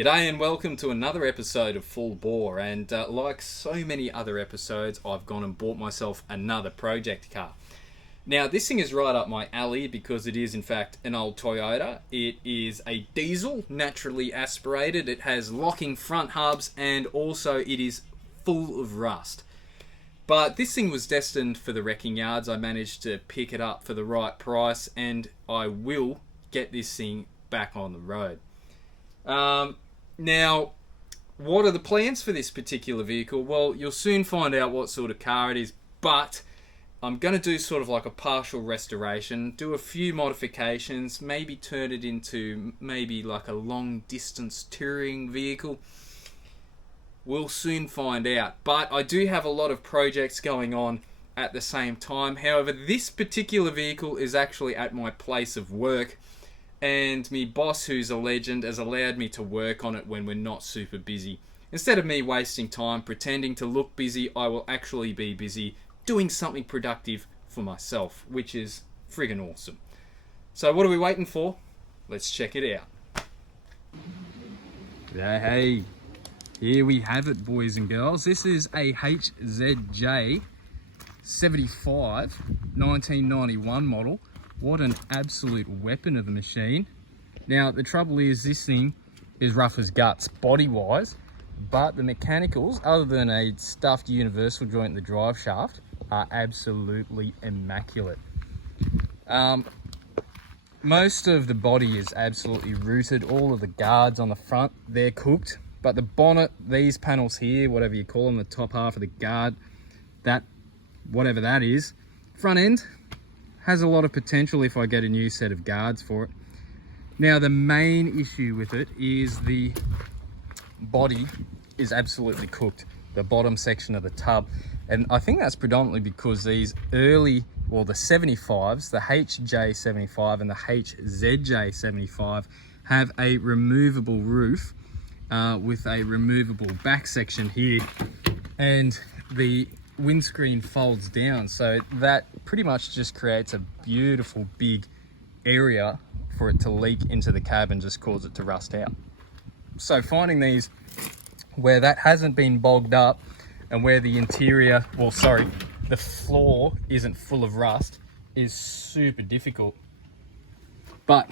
G'day and welcome to another episode of Full Bore, and like so many other episodes, I've gone and bought myself another project car. Now this thing is right up my alley because it is in fact an old Toyota. It is a diesel, naturally aspirated, it has locking front hubs, and also it is full of rust. But this thing was destined for the wrecking yards. I managed to pick it up for the right price, and I will get this thing back on the road. Now, what are the plans for this particular vehicle? Well, you'll soon find out what sort of car it is, but I'm going to do sort of like a partial restoration, do a few modifications, maybe turn it into maybe like a long distance touring vehicle. We'll soon find out, but I do have a lot of projects going on at the same time. However, this particular vehicle is actually at my place of work, and me boss, who's a legend, has allowed me to work on it when we're not super busy. Instead of me wasting time pretending to look busy, I will actually be busy doing something productive for myself, which is friggin' awesome. So what are we waiting for? Let's check it out. Hey, here we have it, boys and girls. This is a HZJ75 1991 model. What an absolute weapon of a machine. Now, the trouble is this thing is rough as guts body-wise, but the mechanicals, other than a stuffed universal joint in the drive shaft, are absolutely immaculate. Most of the body is absolutely rooted. All of the guards on the front, they're cooked. But the bonnet, these panels here, whatever you call them, the top half of the guard, that, whatever that is, front end, has a lot of potential if I get a new set of guards for it. Now the main issue with it is the body is absolutely cooked, the bottom section of the tub, and I think that's predominantly because these early, well, the 75s, the HJ75 and the HZJ75 have a removable roof with a removable back section here, and the windscreen folds down, so that pretty much just creates a beautiful big area for it to leak into the cab and just cause it to rust out. So finding these where that hasn't been bogged up and where the interior, well, sorry, the floor isn't full of rust is super difficult. But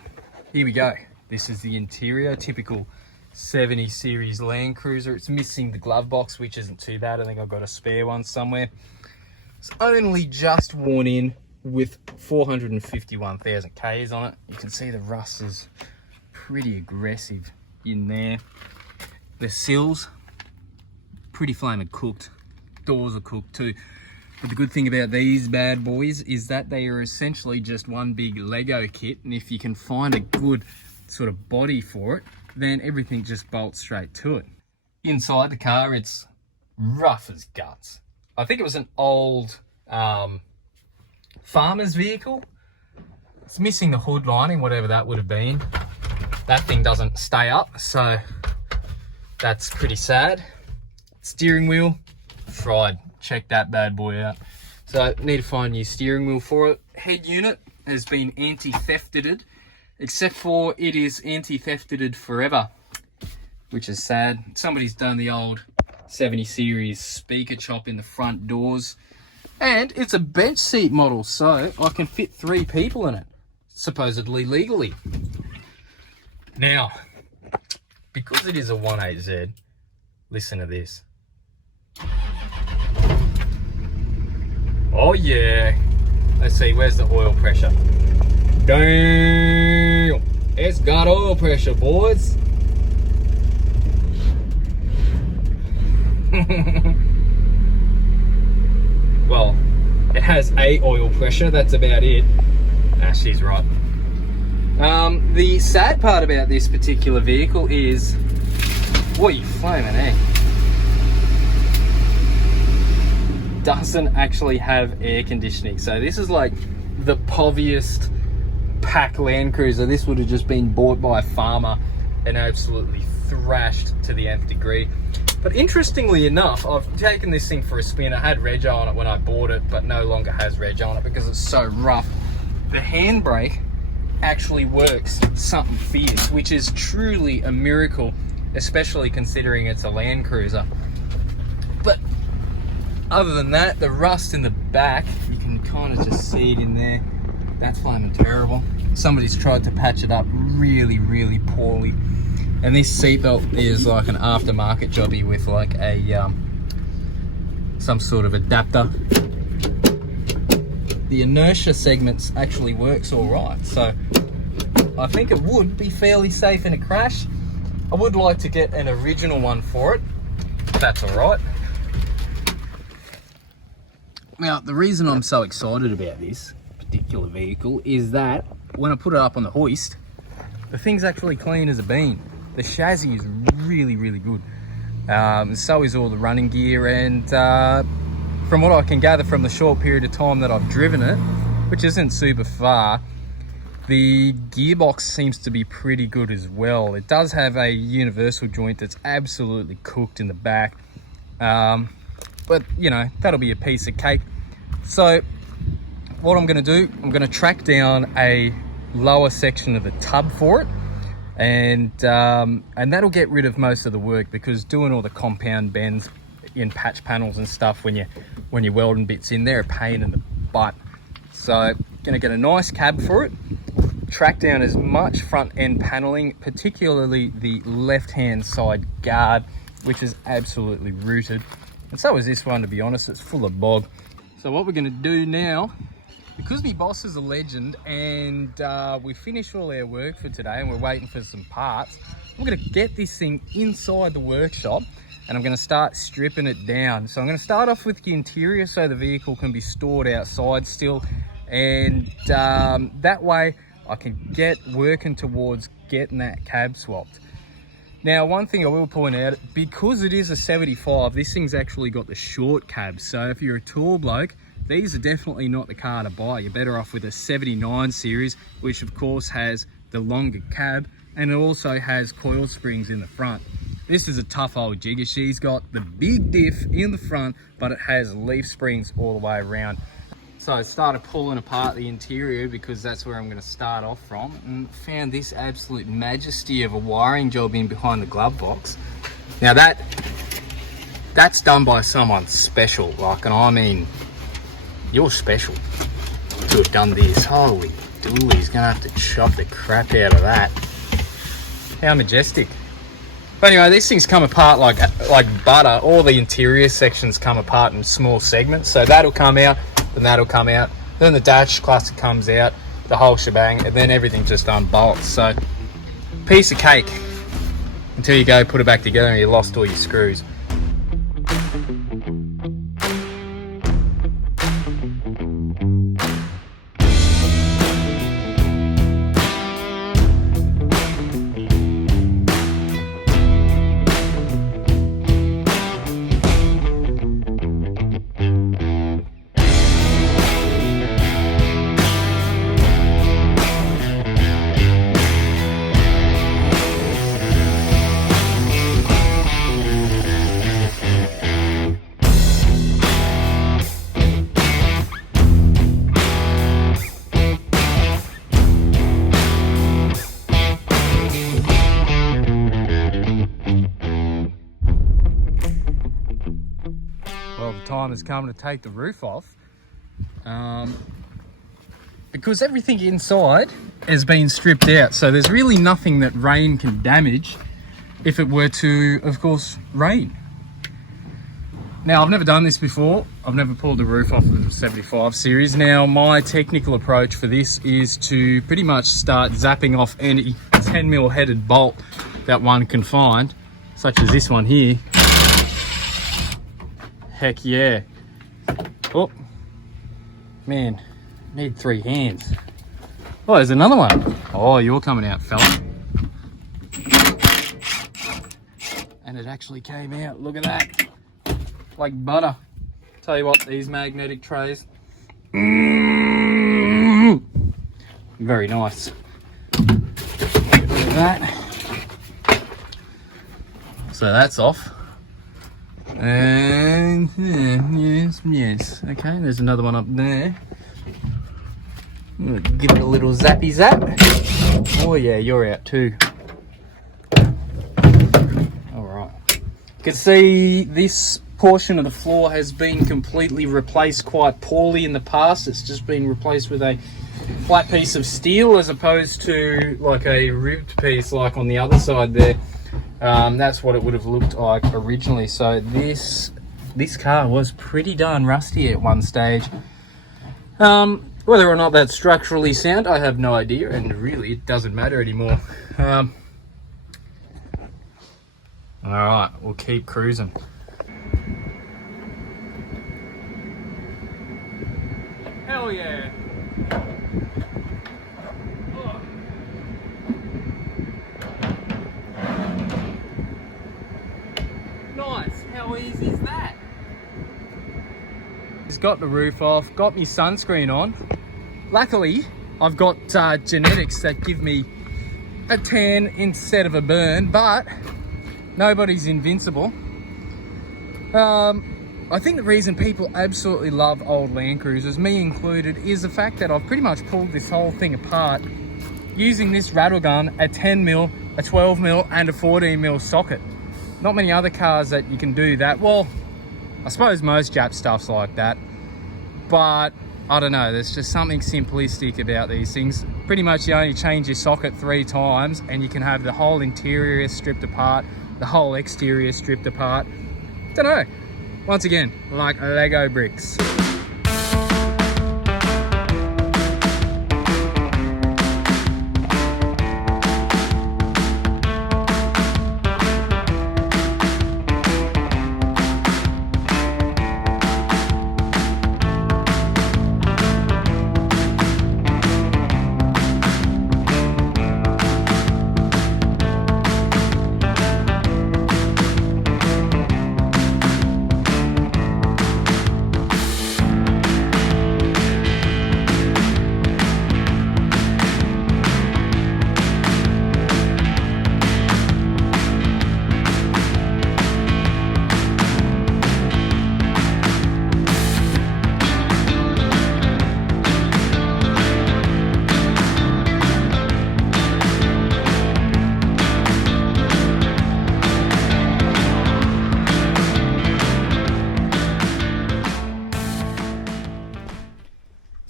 here we go. This is the interior, typical 70 series Land Cruiser. It's missing the glove box, which isn't too bad. I think I've got a spare one somewhere. It's only just worn in with 451,000 Ks on it. You can see the rust is pretty aggressive in there. The sills, pretty flaming cooked. Doors are cooked too. But the good thing about these bad boys is that they are essentially just one big Lego kit, and if you can find a good sort of body for it, then everything just bolts straight to it. Inside the car, it's rough as guts. I think it was an old farmer's vehicle. It's missing the hood lining, whatever that would have been. That thing doesn't stay up, so that's pretty sad. Steering wheel, fried. Check that bad boy out. So need to find a new steering wheel for it. Head unit has been anti-thefted, except for it is anti-thefted forever, which is sad. Somebody's done the old 70 series speaker chop in the front doors, and it's a bench seat model, so I can fit 3 people in it, supposedly legally. Now, because it is a 18Z, listen to this. Oh yeah, let's see, where's the oil pressure? Damn, it's got oil pressure, boys. Well, it has a oil pressure, that's about it. Ah, she's right. The sad part about this particular vehicle is, what are you flaming, eh? Doesn't actually have air conditioning. So this is like the povviest pack Land Cruiser. This would have just been bought by a farmer and absolutely thrashed to the nth degree. But interestingly enough, I've taken this thing for a spin. I had rego on it when I bought it, but no longer has rego on it because it's so rough. The handbrake actually works something fierce, which is truly a miracle especially considering it's a Land Cruiser. But other than that, the rust in the back, you can kind of just see it in there. That's flaming terrible. Somebody's tried to patch it up really, really poorly. And this seatbelt is like an aftermarket jobby with like a some sort of adapter. The inertia segments actually works all right, so I think it would be fairly safe in a crash. I would like to get an original one for it, if that's all right. Now, the reason I'm so excited about this particular vehicle is that when I put it up on the hoist, the thing's actually clean as a bean. The chassis is really, really good. So is all the running gear, and from what I can gather from the short period of time that I've driven it, which isn't super far, the gearbox seems to be pretty good as well. It does have a universal joint that's absolutely cooked in the back, but you know, that'll be a piece of cake. So what I'm going to do, I'm going to track down a lower section of the tub for it, and that'll get rid of most of the work, because doing all the compound bends in patch panels and stuff when you're welding bits in there, a pain in the butt. So gonna get a nice cab for it, track down as much front end paneling, particularly the left hand side guard, which is absolutely rooted, and so is this one, to be honest. It's full of bog. So what we're gonna do now, because my boss is a legend and we finished all our work for today and we're waiting for some parts, I'm gonna get this thing inside the workshop and I'm gonna start stripping it down. So I'm gonna start off with the interior so the vehicle can be stored outside still, and that way I can get working towards getting that cab swapped. Now, one thing I will point out, because it is a 75, this thing's actually got the short cab. So if you're a tall bloke, these are definitely not the car to buy. You're better off with a 79 series, which of course has the longer cab, and it also has coil springs in the front. This is a tough old jigger. She's got the big diff in the front, but it has leaf springs all the way around. So I started pulling apart the interior because that's where I'm going to start off from, and found this absolute majesty of a wiring job in behind the glove box. Now that's done by someone special, like, and I mean, you're special to have done this. Holy dooly, he's going to have to chop the crap out of that. How majestic. But anyway, these things come apart like butter. All the interior sections come apart in small segments, so that'll come out, then that'll come out, then the dash cluster comes out, the whole shebang, and then everything just unbolts. So piece of cake until you go put it back together and you lost all your screws. Well, the time has come to take the roof off, because everything inside has been stripped out, so there's really nothing that rain can damage if it were to, of course, rain. Now, I've never done this before. I've never pulled the roof off of the 75 series. Now, my technical approach for this is to pretty much start zapping off any 10mm headed bolt that one can find, such as this one here. Heck yeah. Oh, man, need 3 hands. Oh, there's another one. Oh, you're coming out, fella. And it actually came out, look at that. Like butter. Tell you what, these magnetic trays. Very nice. Get rid of that. So that's off. And yes. Okay, there's another one up there. Give it a little zappy zap. Oh yeah, you're out too. can see this portion of the floor has been completely replaced quite poorly in the past. It's just been replaced with a flat piece of steel as opposed to like a ribbed piece like on the other side there. That's what it would have looked like originally. So this car was pretty darn rusty at one stage. Whether or not that's structurally sound, I have no idea, and really it doesn't matter anymore. Alright, we'll keep cruising. Hell yeah! Oh. Nice, how easy is that? It's got the roof off, got me sunscreen on. Luckily, I've got genetics that give me a tan instead of a burn, but nobody's invincible. I think the reason people absolutely love old Land Cruisers, me included, is the fact that I've pretty much pulled this whole thing apart using this rattle gun, a 10mm, a 12mm and a 14mm socket. Not many other cars that you can do that. Well, I suppose most Jap stuff's like that, but I don't know, there's just something simplistic about these things. Pretty much you only change your socket 3 times and you can have the whole interior stripped apart, the whole exterior stripped apart. Don't know. Once again, like Lego bricks.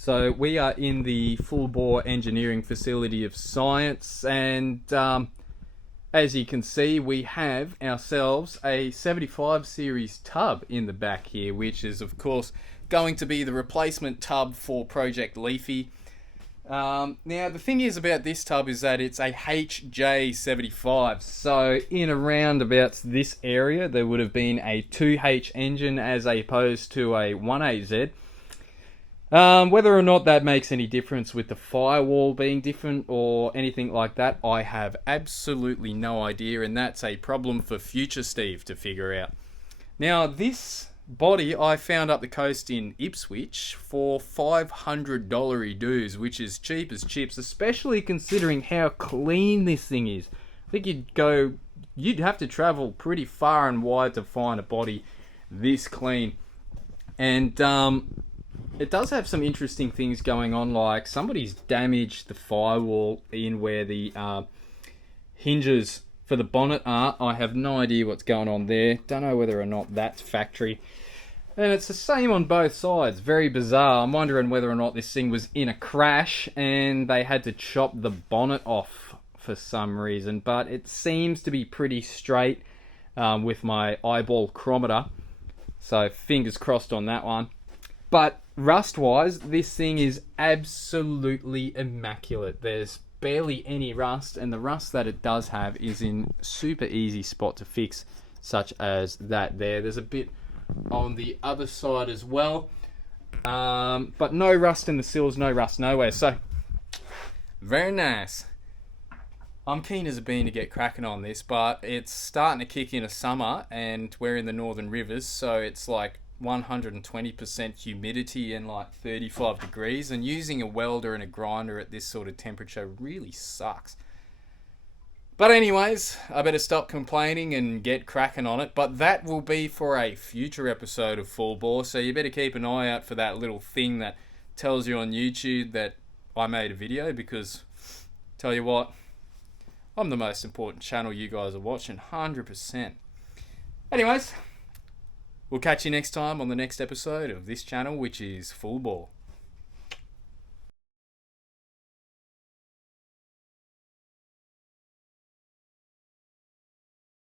So we are in the full bore engineering facility of science, and as you can see, we have ourselves a 75 series tub in the back here, which is of course going to be the replacement tub for Project Leafy. Now the thing is about this tub is that it's a HJ75, so in around about this area there would have been a 2H engine as opposed to a 1AZ. Whether or not that makes any difference with the firewall being different or anything like that, I have absolutely no idea, and that's a problem for future Steve to figure out. Now, this body I found up the coast in Ipswich for $500 dues, which is cheap as chips, especially considering how clean this thing is. I think you'd have to travel pretty far and wide to find a body this clean. And it does have some interesting things going on, like somebody's damaged the firewall in where the hinges for the bonnet are. I have no idea what's going on there. Don't know whether or not that's factory. And it's the same on both sides. Very bizarre. I'm wondering whether or not this thing was in a crash and they had to chop the bonnet off for some reason. But it seems to be pretty straight with my eyeball chronometer. So fingers crossed on that one. But rust-wise, this thing is absolutely immaculate. There's barely any rust, and the rust that it does have is in super easy spot to fix, such as that there. There's a bit on the other side as well, but no rust in the sills, no rust nowhere. So, very nice. I'm keen as a bean to get cracking on this, but it's starting to kick into summer, and we're in the Northern Rivers, so it's like 120% humidity and like 35 degrees, and using a welder and a grinder at this sort of temperature really sucks. But anyways, I better stop complaining and get cracking on it, but that will be for a future episode of Full Bore, so you better keep an eye out for that little thing that tells you on YouTube that I made a video, because tell you what, I'm the most important channel you guys are watching, 100%. Anyways, we'll catch you next time on the next episode of this channel, which is Full Bore.